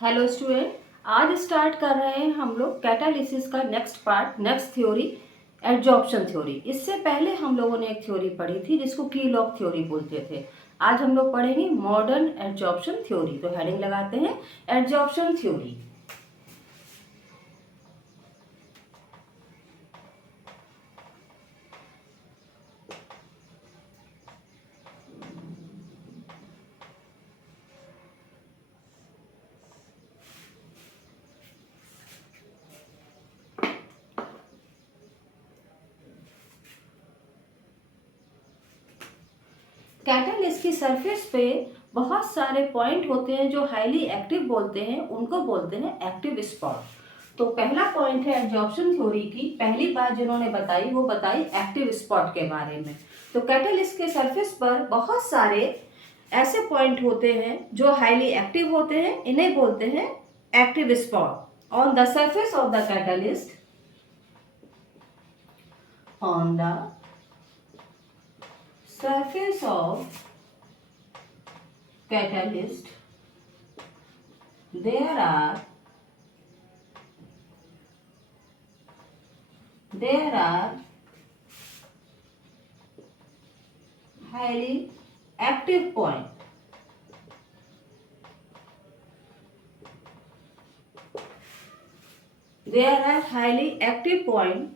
Hello student, आज start कर रहे हैं हम लोग कैटालिसिस का next part, next theory adsorption theory. इससे पहले हम लोगों ने एक थ्योरी पढ़ी थी जिसको कीलॉग थ्योरी बोलते थे। आज हम लोग पढ़ेंगे मॉडर्न एडजॉर्प्शन थ्योरी। तो हेडिंग लगाते हैं एडजॉर्प्शन थ्योरी। कैटालिस्ट की सरफेस पे बहुत सारे पॉइंट होते हैं जो हाईली एक्टिव बोलते हैं, उनको बोलते हैं एक्टिव स्पॉट। तो पहला पॉइंट है एडजॉर्प्शन थ्योरी की पहली बात जिन्होंने बताई वो बताई एक्टिव स्पॉट के बारे में। तो कैटालिस्ट के सरफेस पर बहुत सारे ऐसे पॉइंट होते हैं जो हाईली एक्टिव होते हैं, इन्हें बोलते हैं active spot. On the surface of the catalyst, on the surface of catalyst there are highly active point. There are highly active point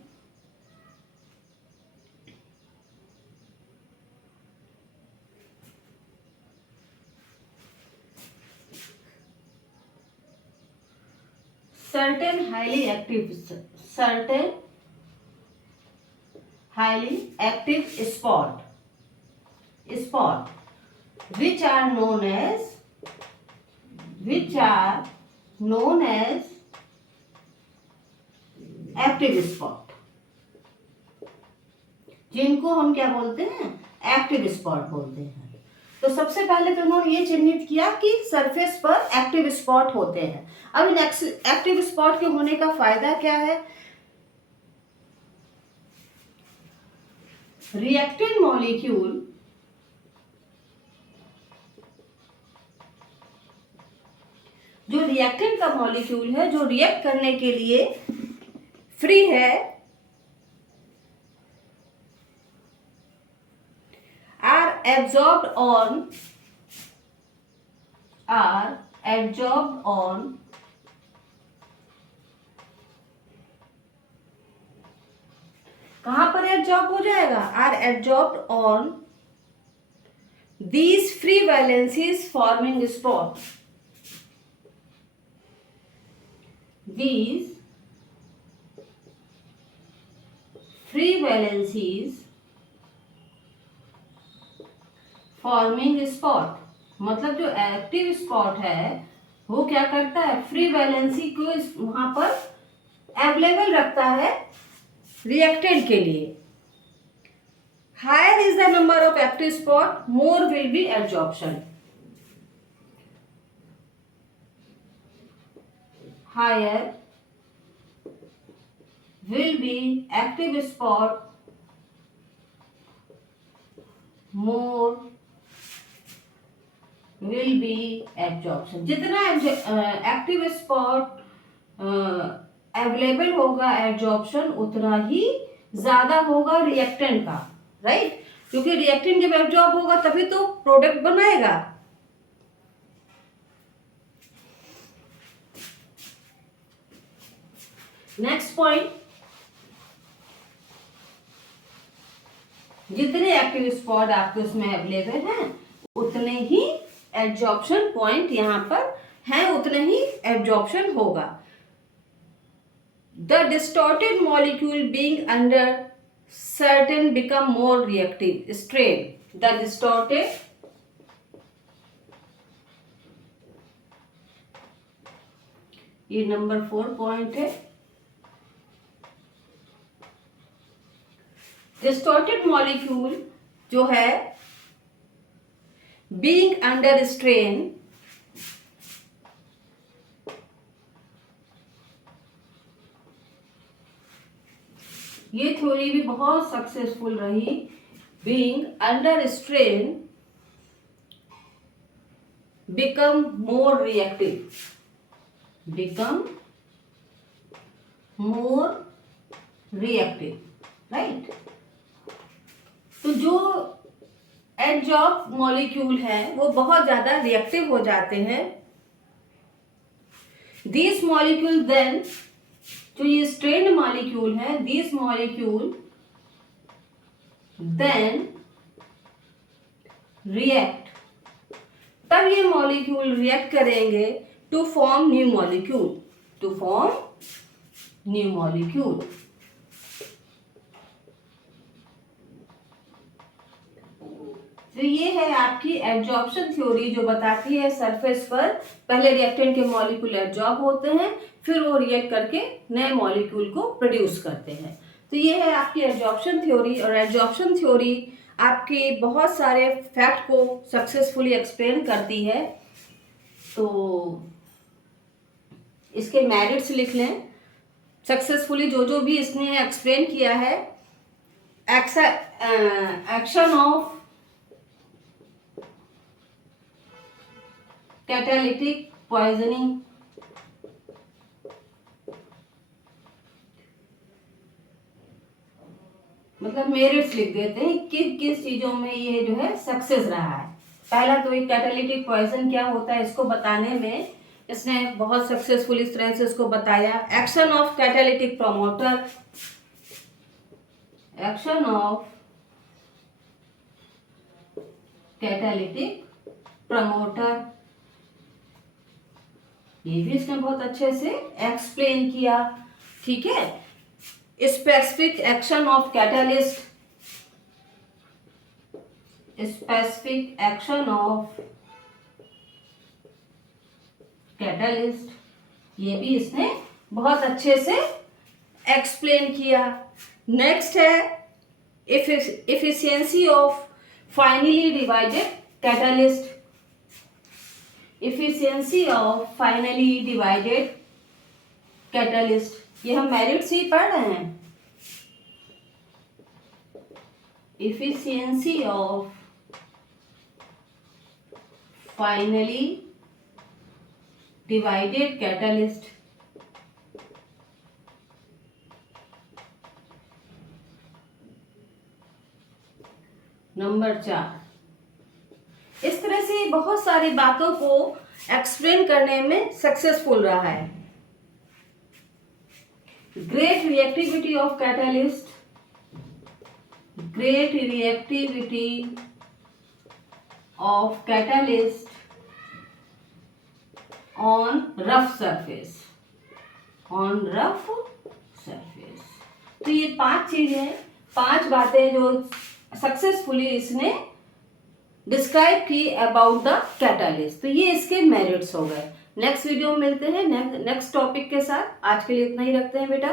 certain highly active spot which are known as active spot, जिनको हम क्या बोलते हैं, active spot बोलते हैं। तो सबसे पहले तो उन्होंने ये चिन्हित किया कि सरफेस पर एक्टिव स्पॉट होते हैं। अब इन एक्टिव स्पॉट के होने का फायदा क्या है? रिएक्टेंट मॉलिक्यूल जो रिएक्टेंट का मॉलिक्यूल है, जो रिएक्ट करने के लिए फ्री है, are adsorbed on कहां पर एब्जॉर्ब हो जाएगा? Are absorbed on these free valencies forming spot. These free valencies forming spot, मतलब जो एक्टिव स्पॉट है वो क्या करता है, फ्री वैलेंसी को वहां पर अवेलेबल रखता है रिएक्टेंट के लिए। Higher is the number of active spot, more will be absorption. Higher will be active spot, more will be absorption। जितना एक्टिव स्पॉट अवेलेबल होगा एब्जॉर्प्शन उतना ही ज्यादा होगा रिएक्टेंट का, राइट? क्योंकि रिएक्टेंट जब एब्जॉर्ब होगा तभी तो प्रोडक्ट बनाएगा। नेक्स्ट पॉइंट, जितने एक्टिव स्पॉट आपके उसमें अवेलेबल हैं उतने ही एब्जॉर्प्शन पॉइंट यहां पर हैं, उतने ही एब्जॉर्प्शन होगा। The distorted molecule being under certain become more reactive strain. The distorted ये नंबर 4 पॉइंट है। डिस्टॉर्टेड मॉलिक्यूल जो है बीइंग अंडर स्ट्रेन, ये थ्योरी भी बहुत सक्सेसफुल रही। Being under strain become more reactive। become more reactive, right. तो जो एडजॉर्ब मॉलिक्यूल हैं वो बहुत ज़्यादा रिएक्टिव हो जाते हैं। दिस मॉलिक्यूल देन, जो ये स्ट्रेन्ड मॉलिक्यूल हैं, दिस मॉलिक्यूल देन रिएक्ट, तब ये मॉलिक्यूल रिएक्ट करेंगे to form new molecule, to form new molecule. तो ये है आपकी एडजॉर्प्शन थ्योरी, जो बताती है सरफेस पर पहले रिएक्टेंट के मॉलिक्यूल एडजॉर्ब होते हैं, फिर वो रिएक्ट करके नए मॉलिक्यूल को प्रोड्यूस करते हैं। तो ये है आपकी एडजॉर्प्शन थ्योरी, और एडजॉर्प्शन थ्योरी आपके बहुत सारे फैक्ट को सक्सेसफुली एक्सप्लेन करती है। तो इसके मेरिट्स लिख लें। सक्सेसफुली जो भी इसने एक्सप्लेन किया है, एक्शन ऑफ कैटालिटिक पॉइजनिंग, मतलब मेरिट्स लिख देते हैं किस किस चीजों में ये जो है सक्सेस रहा है। पहला तो एक कैटालिटिक पॉइजन क्या होता है इसको बताने में इसने बहुत सक्सेसफुल इस तरह से इसको बताया। Action of catalytic promoter, action of catalytic promoter, ये भी इसने बहुत अच्छे से एक्सप्लेन किया, ठीक है। Specific action of catalyst, specific action of catalyst, ये भी इसने बहुत अच्छे से एक्सप्लेन किया। नेक्स्ट है efficiency of finally divided catalyst, efficiency of finally divided catalyst, ये हम मेरिट्स ही पढ़ रहे हैं। Efficiency of finally divided catalyst, number 4। इस तरह से बहुत सारी बातों को एक्सप्लेन करने में सक्सेसफुल रहा है। Great reactivity of catalyst, great reactivity of catalyst on rough surface, on rough surface. तो ये 5 चीजें, 5 बातें जो सक्सेसफुली इसने डिस्क्राइब की अबाउट द कैटालिस्ट। तो ये इसके मेरिट्स हो गए। नेक्स्ट वीडियो में मिलते हैं नेक्स्ट टॉपिक के साथ। आज के लिए इतना ही रखते हैं बेटा।